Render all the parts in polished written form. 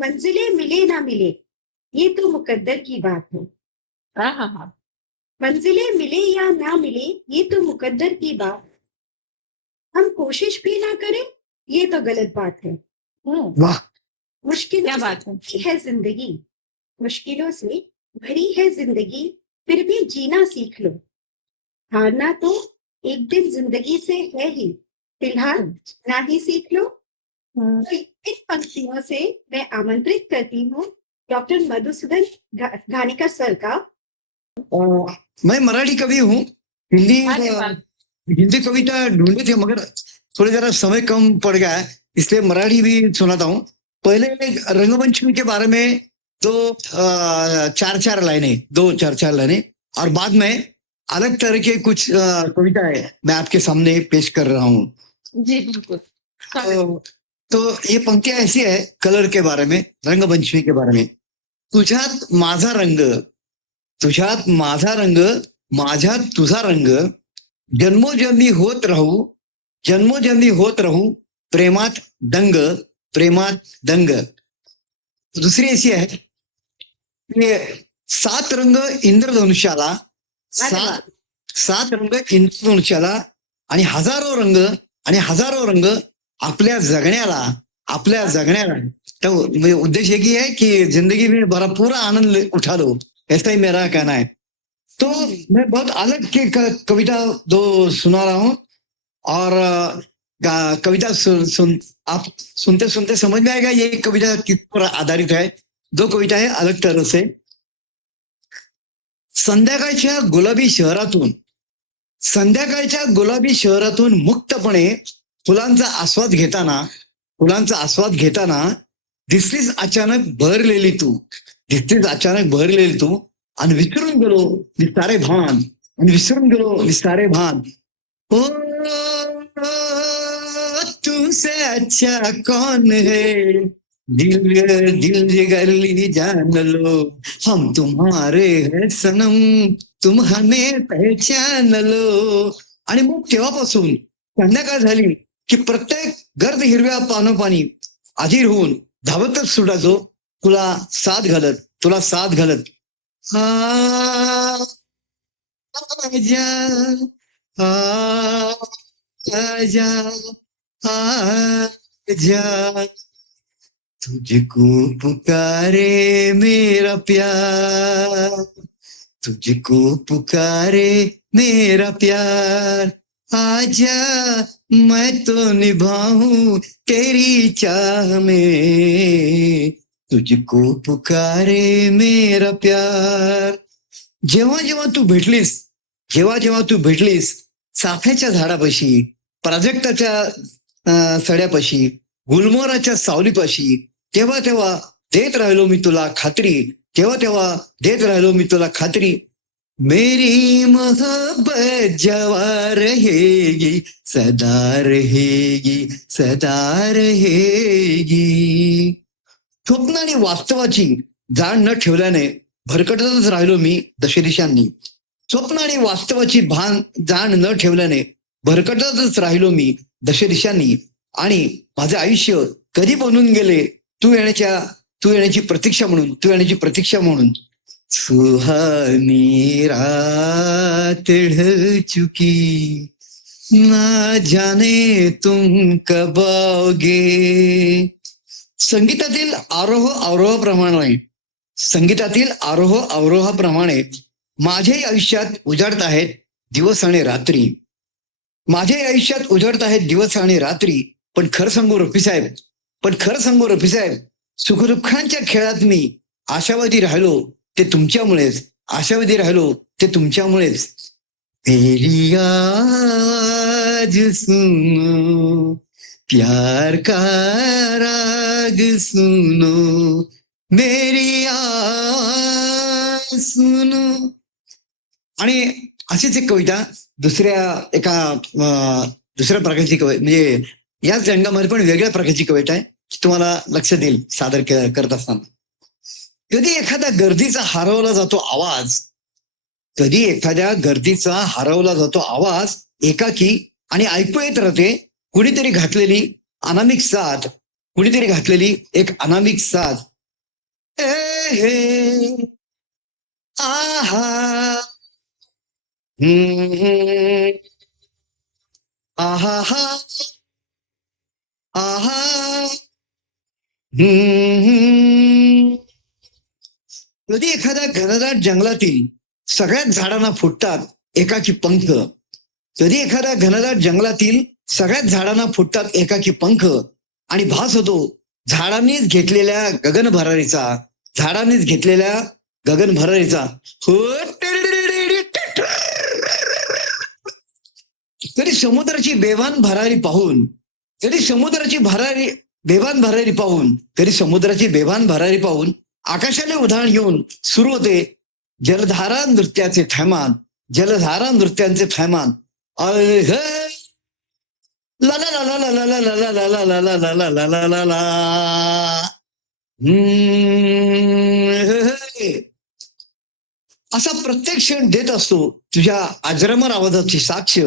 मंजिलें मिले ना मिले ये तो मुकद्दर की बात है। हाँ हाँ हाँ। मंजिलें मिले या ना मिले ये तो मुकद्दर की बात, हम कोशिश भी ना करें ये तो गलत बात है। वाह। मुश्किल क्या बात है। है जिंदगी, मुश्किलों से भरी है जिंदगी, फिर भी जीना सीख लो। हारना तो एक दिन जिंदगी से है ही, फिलहाल ना ही सीख लो। तो इन पंक्तियों से मैं आमंत्रित करती हूँ डॉक्टर मधुसूदन घानीकर सर का। मैं मराठी कवि हूँ। हिंदी अरे वाह। हिंदी कविता ढूंढी थी मगर थोड़े जरा समय कम पड़ गया है, इसलिए मराठी भी सुनाता हूँ। पहले रंगपंचमी के बारे में दो चार चार लाइनें, दो चार चार लाइनें, और बाद में अलग तरह के कुछ कविताएं मैं आपके सामने पेश कर रहा हूँ। जी बिल्कुल। तो ये पंक्तियां ऐसी है कलर के बारे में, रंगपंचमी के बारे में। तुझ्यात माझा रंग, तुझ्यात माझा रंग, माझ्यात तुझा रंग, जन्मोजन्मी होत राहू, जन्मोजन्मी होत राहू, प्रेमात दंग, प्रेमात दंग। दुसरी अशी आहे की सात रंग इंद्रधनुष्याला, सात रंग इंद्रधनुष्याला, आणि हजारो रंग आपल्या जगण्याला, आपल्या जगण्याला। तो उद्देश्य एक ही है कि जिंदगी में बड़ा पूरा आनंद उठा लो, ऐसा ही मेरा कहना है। तो मैं बहुत अलग की कविता दो सुना रहा हूँ, और कविता आप सुनते सुनते समझ में आएगा ये कविता किस पर आधारित है। दो कविता है अलग तरह से। संध्याकाळच्या गुलाबी शहरातून, संध्याकाळच्या गुलाबी शहरातून मुक्तपणे फुलांचा आस्वाद घेताना, फुलांचा आस्वाद घेताना दिसलीस अचानक बहरलेली तू, दिसलीस अचानक बहरलेली तू, आणि विसरून गेलो विस्तारे भान, आणि विसरून गेलो विस्तारे भान। ओ तुमसे अच्छा कौन है, दिल जिगरली जान लो, हम तुम्हारे हैं सनम, तुम हमें पहचान लो। आणि मग तेव्हापासून संध्याकाळ झाली की प्रत्येक गर्द हिरव्या पानोपानी अधीर होऊन धावतच सुटायचो तुला साथ घालत, तुला साथ घालत। आजा आजा आजा, तुझको पुकारे मेरा प्यार, तुझको पुकारे मेरा प्यार, आजा मैं तो निभाऊं तेरी चाह में, तुझको पुकारे मेरा प्यार। जेव्हा जेव्हा तू भेटलीस, जेव्हा जेव्हा तू भेटलीस चाफ्याच्या झाडापाशी, प्राजक्ताच्या सड्यापाशी, गुलमोहराच्या सावलीपाशी, तेव्हा तेव्हा देत राहिलो मी तुला खात्री, तेव्हा तेव्हा देत राहिलो मी तुला खात्री। मेरी मोहब्बत जवा रहेगी, सदा रहेगी, सदा रहेगी। स्वप्न आणि वास्तवाची जाण न ठेवल्याने भरकटतच राहिलो मी दशदिशांनी, स्वप्न आणि वास्तवाची जाण न ठेवल्याने भरकटतच राहिलो मी दशदिशांनी, आणि माझे आयुष्य कधी बनून गेले तू येण्याची प्रतीक्षा म्हणून, तू येण्याची प्रतीक्षा म्हणून। सुहानी रात ढल चुकी, ना जाने तुम कब आओगे। संगीतातील आरोह अवरोहाप्रमाणे, संगीतातील आरोह अवरोहाप्रमाणे माझ्याही आयुष्यात उजाडत आहेत दिवस आणि रात्री, माझ्याही आयुष्यात उजाडत आहेत दिवस आणि रात्री। पण खरं सांगू रफी साहेब, पण खरं सांगू रफी साहेब, सुखदुःखांच्या खेळात मी आशावादी राहिलो ते तुमच्यामुळेच, आशावादी राहिलो ते तुमच्यामुळेच। मेरी आवाज सुनो, प्यार का राग सुनो, मेरी आवाज सुनो। आणि अशीच एक कविता दुसऱ्या प्रकारची कविता, म्हणजे याच रंगामध्ये पण वेगळ्या प्रकारची कविता आहे, तुम्हाला लक्ष देईल सादर करत असताना। कधी एखाद्या गर्दीचा हरवला जातो आवाज, कधी एखाद्या गर्दीचा हरवला जातो आवाज एकाकी, आणि ऐकू येत राहते कुणीतरी घातलेली अनामिक साथ, कुणीतरी घातलेली एक अनामिक साथ। हे आहा हम्म, आहा हा आहा हम्म. कधी एखाद्या घनदाट जंगलातील सगळ्याच झाडांना फुटतात एकाकी पंख. कधी एखाद्या घनदाट जंगलातील सगळ्याच झाडांना फुटतात एकाकी पंख आणि भास होतो झाडांनीच घेतलेल्या गगन भरारीचा, झाडांनीच घेतलेल्या गगन भरारीचा. हो. तरी समुद्राची बेभान भरारी पाहून, तरी समुद्राची भरारी बेभान भरारी पाहून, तरी समुद्राची बेभान भरारी पाहून आकाशाने उधाण येऊन सुरू होते जलधारा नृत्याचे थैमान, जलधारा नृत्यांचे थैमान. ला ला ला ला ला ला ला ला ला ला ला ला ला ला ला ला ला. असा प्रत्येक क्षण देत असतो तुझ्या अजरामर आवाजाची साक्ष,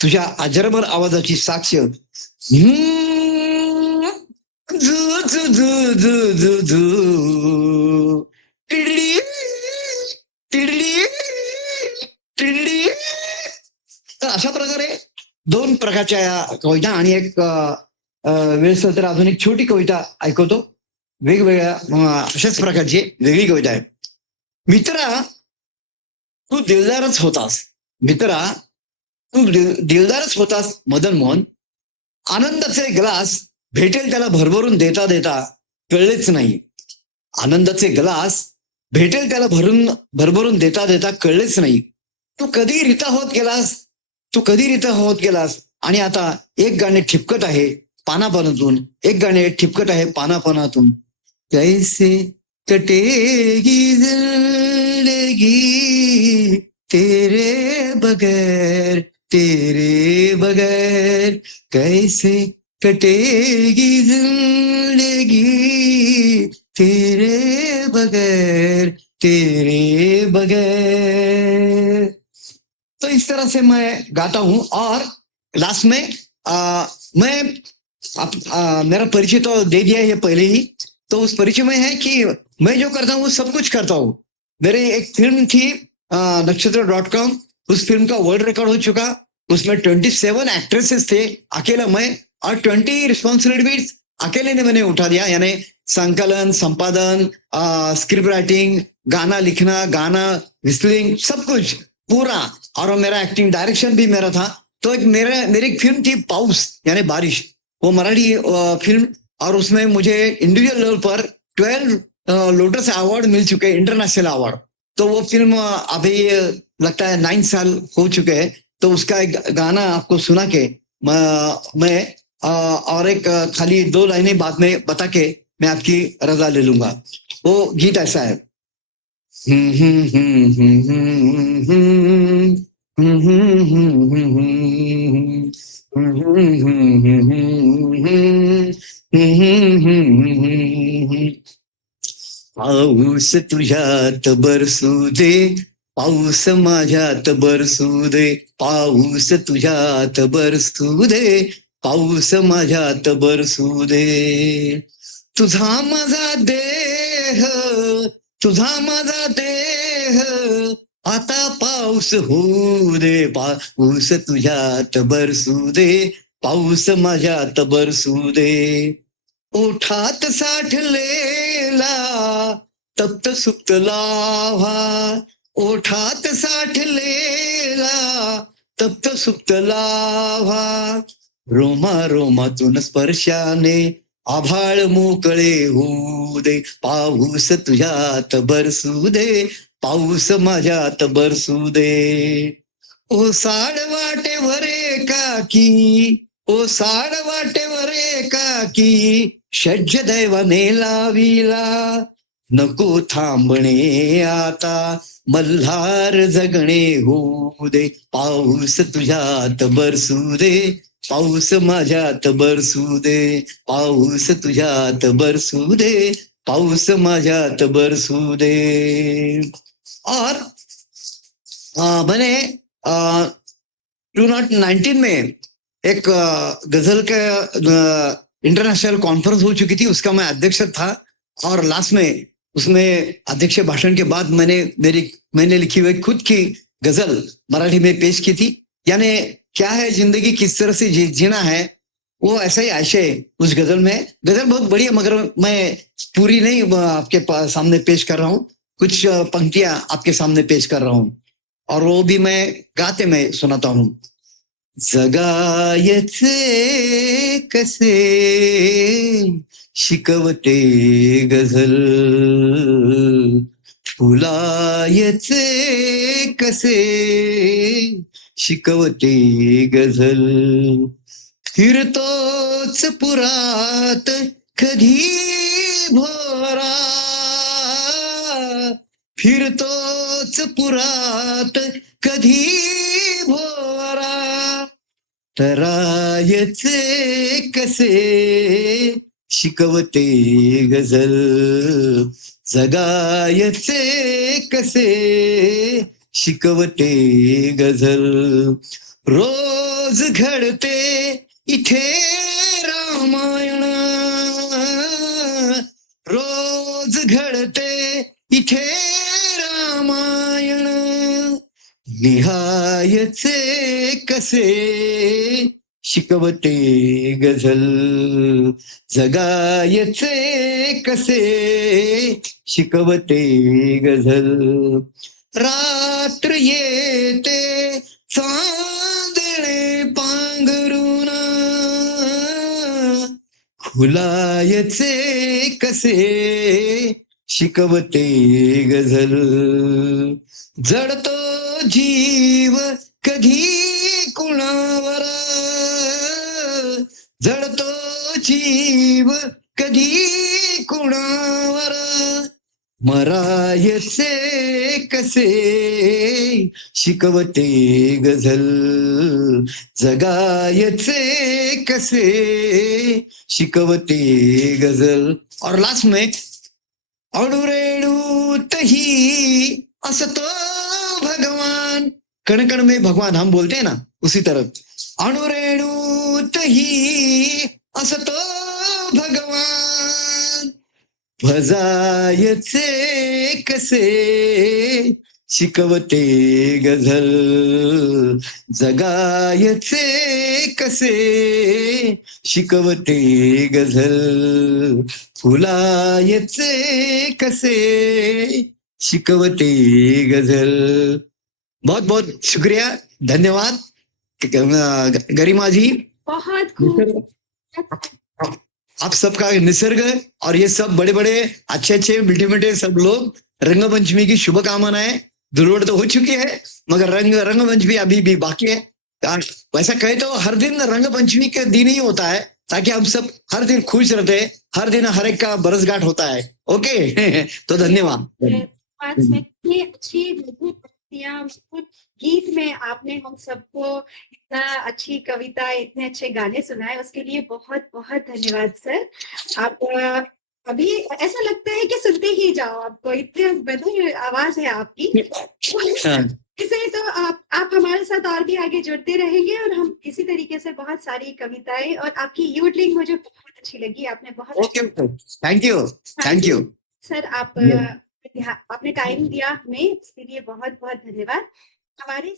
तुझ्या अजरामर आवाजाची साक्ष. झू झू झू झू झू झू टिडली टिडली टिडली. तर अशा प्रकारे दोन प्रकारच्या या कविता आणि एक वेळेस तर अजून एक छोटी कविता ऐकवतो. वेगवेगळ्या अशाच प्रकारची वेगळी कविता आहे. मित्रा तू दिलदारच होतास, मित्रा तू दिलदारच होतास मदन मोहन. आनंदाचे ग्लास भेटेल त्याला भरभरून देता देता कळलेच नाही. आनंदाचे ग्लास भेटेल त्याला भरभरून देता देता कळलेच नाही. तू कधी रिता होत गेलास, तू कधी रिता होत गेलास. आणि आता एक गाणे ठिपकत आहे पानापानातून, एक गाणे ठिपकत आहे पानापानातून. कैसे कटेगी जिंदगी तेरे बगैर, तेरे बगैर. कैसे कटेगी जिंदगी तेरे बगैर, तेरे बगैर. तो इस तरह से मैं गाता हूं. और लास्ट में मेरा परिचय तो दे दिया है पहले ही. तो उस परिचय में है कि मैं जो करता हूँ वो सब कुछ करता हूँ. मेरी एक फिल्म थी नक्षत्र.com, उस फिल्म का वर्ल्ड रिकॉर्ड हो चुका. उसमें 27 एक्ट्रेसेस थे, अकेला मैं, और 20 रिस्पॉन्सिबिलिटीज अकेले ने मैंने उठा दिया. यानी संकलन, संपादन, स्क्रिप्ट राइटिंग, गाना लिखना, गाना विस्लिंग, सब कुछ पूरा. और मेरा एक्टिंग डायरेक्शन भी मेरा था. तो एक मेरी एक फिल्म थी पाउस यानी बारिश, वो मराठी फिल्म. और उसमें मुझे इंडिविजुअल लेवल पर 12 लोटस अवार्ड मिल चुके हैं, इंटरनेशनल अवार्ड. तो वो फिल्म अभी लगता है 9 साल हो चुके हैं. तो उसका एक गाना आपको सुना के मैं और एक खाली 2 लाइनें बाद में बता के मैं आपकी रजा ले लूंगा. वो गीत ऐसा है. पाऊस तुझ्यात बरसू दे, पाऊस माझ्यात बरसू दे, पाऊस तुझ्यात बरसू दे, पाऊस माझ्यात बरसू दे. तुझा माझा देह, तुझा माझा देह आता पाऊस होऊ दे, पाऊस तुझ्यात बरसू दे, पाऊस माझ्यात बरसू दे. ओठात साठलेला तप्त सुप्त लाव्हा, ओठात साठलेला तप्त सुप्त लाव्हा. रोमा रोमातून स्पर्शाने आभाळ मोकळे होऊ दे, पाऊस तुझ्यात बरसू दे, पाऊस माझ्यात बरसू दे. ओसाड वाटेवर एकाकी, ओसाड वाटेवर एकाकी षड्ज दैवाने लाविला. नको थांबणे आता मल्हार जगणे होऊ दे, पाऊस तुझ्यात बरसू दे, पाऊस माझ्यात बरसू दे, पाऊस तुझ्यात बरसू दे, पाऊस माझ्यात बरसू दे. और मैंने 2019 में एक गजल का इंटरनेशनल कॉन्फ्रेंस हो चुकी थी, उसका मैं अध्यक्ष था. और लास्ट में उसमें अध्यक्ष भाषण के बाद मैंने लिखी हुई खुद की गजल मराठी में पेश की थी। यानी क्या है जिंदगी किस तरह से जीना है, वो ऐसा ही आशय उस गजल में। गजल बहुत बड़ी है मगर मैं पूरी नहीं आपके सामने पेश कर रहा हूँ, कुछ पंक्तियां आपके सामने पेश कर रहा हूँ और वो भी मैं गाते में सुनाता हूँ। जगायचे कसे शिकवते गझल, फुलायचे कसे शिकवते गझल, फिरतोच पुरात कधी भोरा, फिरतोच पुरात कधी भोरा, तरायचे कसे शिकवते गझल, जगायचे कसे शिकवते गझल, रोज घडते इथे रामायण, रोज घडते इथे रामायण, निहायचे कसे शिकवते गझल, जगायचे कसे शिकवते गझल, रात्र येते चांदणे पांघरून, खुलायचे कसे शिकवते गझल, जडतो जीव कधी कुणावर, जडतो जीव कधी कुणावर, मरायचे कसे शिकवते गझल, जगायचे कसे शिकवते गझल। और लास्ट में अणुरेणुतही असतो भगवान, कण कण में भगवान हम बोलते हैं ना, उसी तरह अणुरेणुतही असतो भगवान, भजायचे कसे शिकवते गझल, जगायचे कसे शिकवते गझल, फुलायचे कसे शिकवते गझल। बहुत बहुत शुक्रिया, धन्यवाद गरिमा जी। बहुत खूब। आप सबका निसर्ग और ये सब बड़े बड़े अच्छे अच्छे मीठे मीठे सब लोग, रंगपंचमी की शुभकामनाएं। धुलवड़ तो हो चुकी है मगर रंगपंचमी अभी भी बाकी है। वैसा कहे तो हर दिन रंगपंचमी के दिन ही होता है ताकि हम सब हर दिन खुश रहते हैं, हर दिन हर एक का बरसगांठ होता है। ओके तो धन्यवाद। आज में इतनी अच्छी मधुर पंक्तियां, मधुर गीत में आपने हम सबको इतना अच्छी कविता, इतने अच्छे गाने सुनाए, उसके लिए बहुत बहुत धन्यवाद सर। आप अभी ऐसा लगता है कि सुनते ही जाओ, आपको इतनी मधुर आवाज है आपकी। इसे तो आप हमारे साथ और भी आगे जुड़ते रहेंगे और हम इसी तरीके से बहुत सारी कविताएं, और आपकी यूडलिंग मुझे बहुत अच्छी लगी, आपने बहुत okay, thank you thank you sir. आपने टाइम दिया हमें, इसके लिए बहुत बहुत धन्यवाद। हमारे